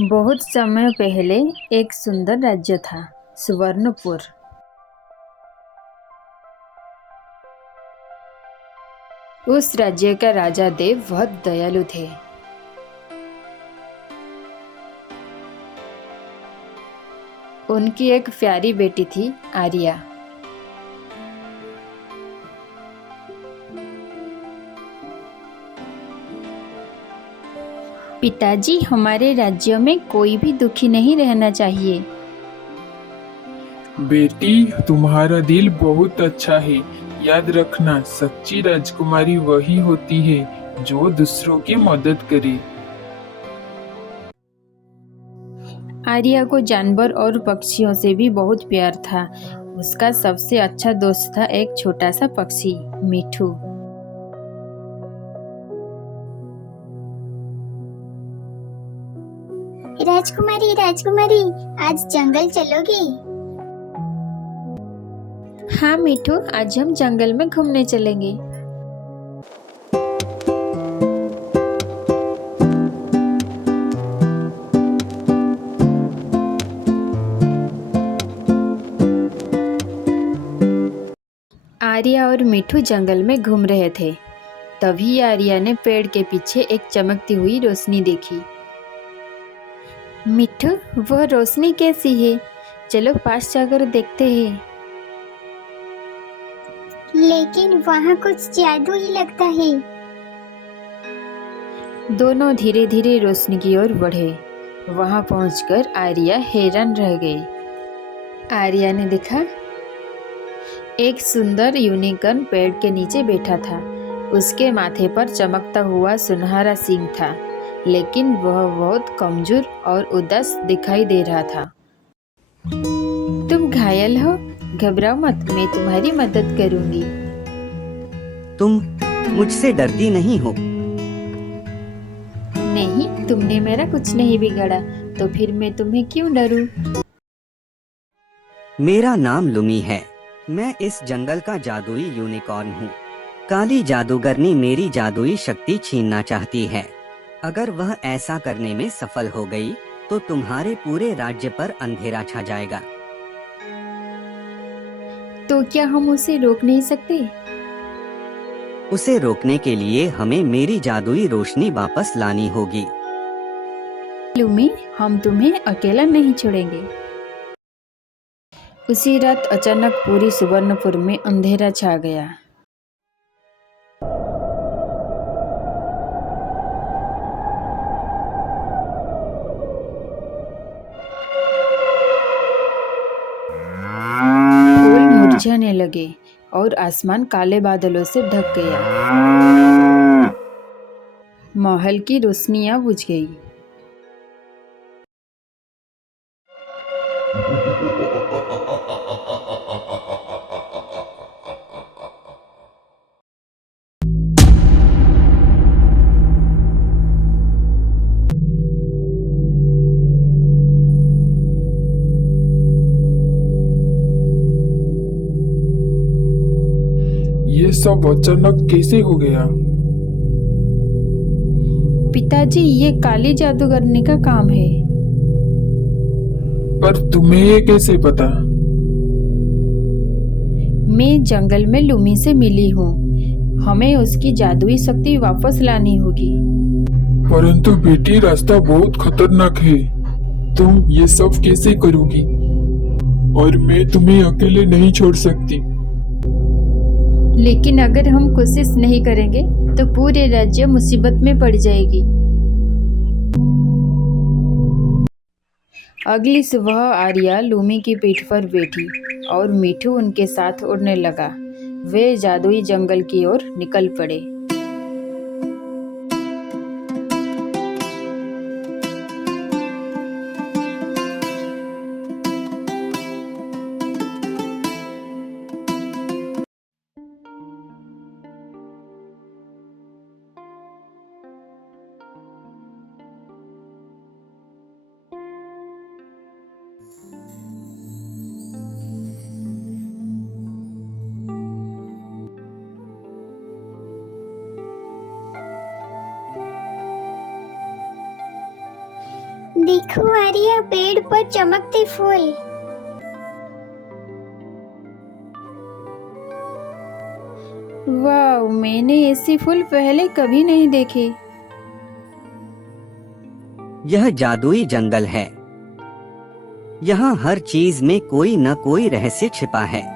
बहुत समय पहले एक सुंदर राज्य था, सुवर्णपुर। उस राज्य का राजा देव बहुत दयालु थे। उनकी एक प्यारी बेटी थी, आर्या। पिताजी, हमारे राज्य में कोई भी दुखी नहीं रहना चाहिए। बेटी, तुम्हारा दिल बहुत अच्छा है। याद रखना, सच्ची राजकुमारी वही होती है जो दूसरों की मदद करे। आर्या को जानवर और पक्षियों से भी बहुत प्यार था। उसका सबसे अच्छा दोस्त था एक छोटा सा पक्षी, मिठू। राजकुमारी राजकुमारी, आज जंगल चलोगी? हाँ मिठू, आज हम जंगल में घूमने चलेंगे। आर्या और मिठू जंगल में घूम रहे थे। तभी आर्या ने पेड़ के पीछे एक चमकती हुई रोशनी देखी। मिठू, वह रोशनी कैसी है? चलो पास जाकर देखते हैं। लेकिन वहाँ कुछ जादू ही लगता है। दोनों धीरे धीरे रोशनी की ओर बढ़े। वहां पहुंचकर आर्या हैरान रह गई। आर्या ने देखा, एक सुंदर यूनिकॉर्न पेड़ के नीचे बैठा था। उसके माथे पर चमकता हुआ सुनहरा सींग था, लेकिन वह बहुत कमजोर और उदास दिखाई दे रहा था। तुम घायल हो? घबराओ मत, मैं तुम्हारी मदद करूंगी। तुम मुझसे डरती नहीं हो? नहीं, तुमने मेरा कुछ नहीं बिगाड़ा, तो फिर मैं तुम्हें क्यों डरूं? मेरा नाम लुमी है। मैं इस जंगल का जादुई यूनिकॉर्न हूँ। काली जादूगरनी मेरी जादुई शक्ति छीनना चाहती है। अगर वह ऐसा करने में सफल हो गई, तो तुम्हारे पूरे राज्य पर अंधेरा छा जाएगा। तो क्या हम उसे रोक नहीं सकते? उसे रोकने के लिए हमें मेरी जादुई रोशनी वापस लानी होगी। लूमी, हम तुम्हें अकेला नहीं छोड़ेंगे। उसी रात अचानक पूरी सुवर्णपुर में अंधेरा छा गया। फूल मुरझाने लगे और आसमान काले बादलों से ढक गया। महल की रोशनियां बुझ गई। ये सब अचानक कैसे हो गया? पिताजी, ये काली जादूगरनी का काम है। पर तुम्हें ये कैसे पता? मैं जंगल में लूमी से मिली हूँ। हमें उसकी जादुई शक्ति वापस लानी होगी। परंतु बेटी, रास्ता बहुत खतरनाक है। तुम ये सब कैसे करोगी? और मैं तुम्हें अकेले नहीं छोड़ सकती। लेकिन अगर हम कोशिश नहीं करेंगे तो पूरे राज्य मुसीबत में पड़ जाएगी। अगली सुबह आर्या लूमी की पीठ पर बैठी और मिठू उनके साथ उड़ने लगा। वे जादुई जंगल की ओर निकल पड़े। देखो आर्या, पेड़ पर चमकते फूल। वाह, मैंने ऐसे फूल पहले कभी नहीं देखे। यह जादुई जंगल है। यहाँ हर चीज में कोई न कोई रहस्य छिपा है।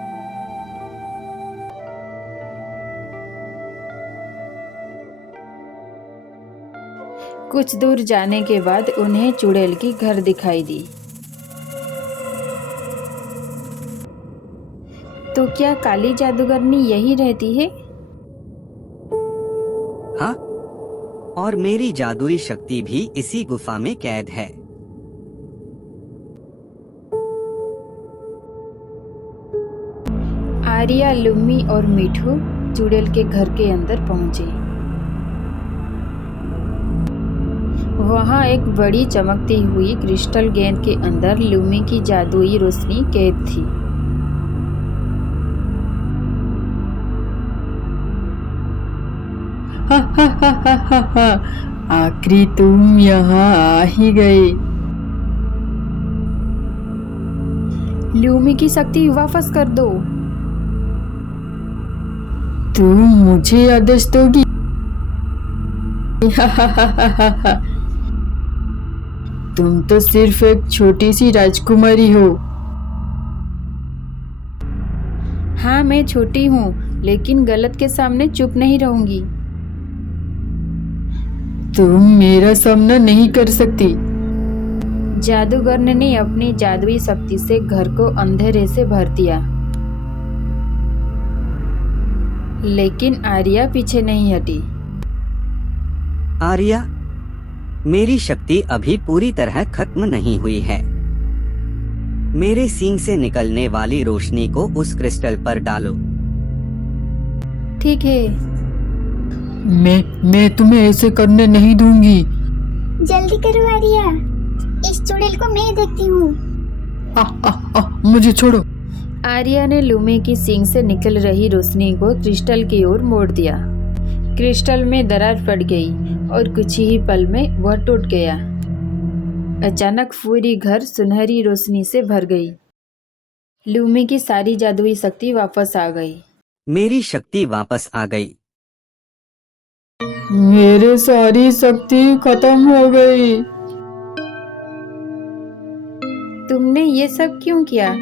कुछ दूर जाने के बाद उन्हें चुड़ैल की घर दिखाई दी। तो क्या काली जादूगरनी यही रहती है? हाँ, और मेरी जादुई शक्ति भी इसी गुफा में कैद है। आर्या, लुम्मी और मिठू चुड़ैल के घर के अंदर पहुंचे। वहां एक बड़ी चमकती हुई क्रिस्टल गेंद के अंदर लुम्मी की जादुई रोशनी कैद थी। हा हा हा हा हा हा, आखिरी तुम यहाँ आ ही गए। लुम्मी की शक्ति वापस कर दो। तुम मुझे आदेश दोगी? तुम तो सिर्फ एक छोटी सी राजकुमारी हो। हाँ, मैं छोटी हूँ, लेकिन गलत के सामने चुप नहीं रहूंगी। तुम मेरा सामना नहीं कर सकती। जादूगर ने अपनी जादुई शक्ति से घर को अंधेरे से भर दिया, लेकिन आर्या पीछे नहीं हटी। आर्या, मेरी शक्ति अभी पूरी तरह खत्म नहीं हुई है। मेरे सींग से निकलने वाली रोशनी को उस क्रिस्टल पर डालो। ठीक है। मैं तुम्हें ऐसे करने नहीं दूंगी। जल्दी करो आर्या, इस चुड़ैल को मैं देखती हूँ। मुझे छोड़ो। आर्या ने लुम्मी की सींग से निकल रही रोशनी को क्रिस्टल की ओर मोड़ दिया। क्रिस्टल में दरार पड़ गई और कुछ ही पल में वह टूट गया। अचानक पूरी घर सुनहरी रोशनी से भर गई। लुम्मी की सारी जादुई शक्ति वापस आ गई। मेरी शक्ति वापस आ गई। मेरी सारी शक्ति खत्म हो गई। तुमने ये सब क्यों किया?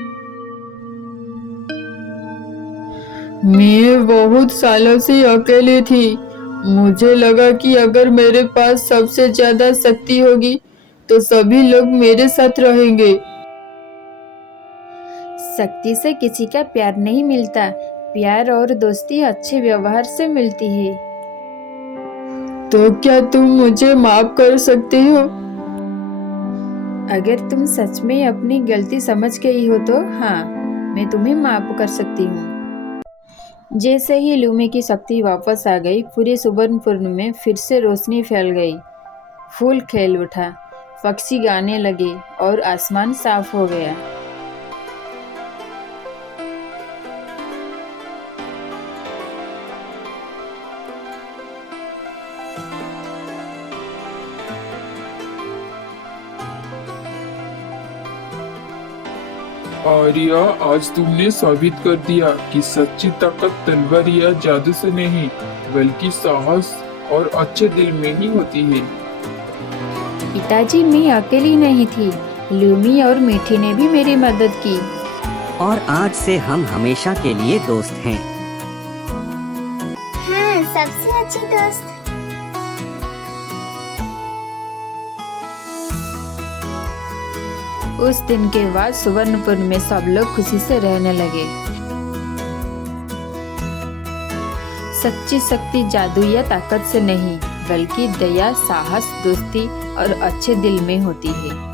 मैं बहुत सालों से अकेली थी। मुझे लगा कि अगर मेरे पास सबसे ज्यादा शक्ति होगी तो सभी लोग मेरे साथ रहेंगे। शक्ति से किसी का प्यार नहीं मिलता। प्यार और दोस्ती अच्छे व्यवहार से मिलती है। तो क्या तुम मुझे माफ कर सकते हो? अगर तुम सच में अपनी गलती समझ गई हो तो हाँ, मैं तुम्हें माफ कर सकती हूँ। जैसे ही लुम्मी की शक्ति वापस आ गई, पूरे सुवर्णपुर में फिर से रोशनी फैल गई। फूल खिल उठा, पक्षी गाने लगे और आसमान साफ हो गया। आर्या, आज तुमने साबित कर दिया कि सच्ची ताकत तलवार या जादू से नहीं, बल्कि साहस और अच्छे दिल में ही होती है। पिताजी, मैं अकेली नहीं थी। लुम्मी और मीठी ने भी मेरी मदद की। और आज से हम हमेशा के लिए दोस्त हैं। हाँ, सबसे अच्छी दोस्त। उस दिन के बाद सुवर्णपुर में सब लोग खुशी से रहने लगे। सच्ची शक्ति जादू या ताकत से नहीं, बल्कि दया, साहस, दोस्ती और अच्छे दिल में होती है।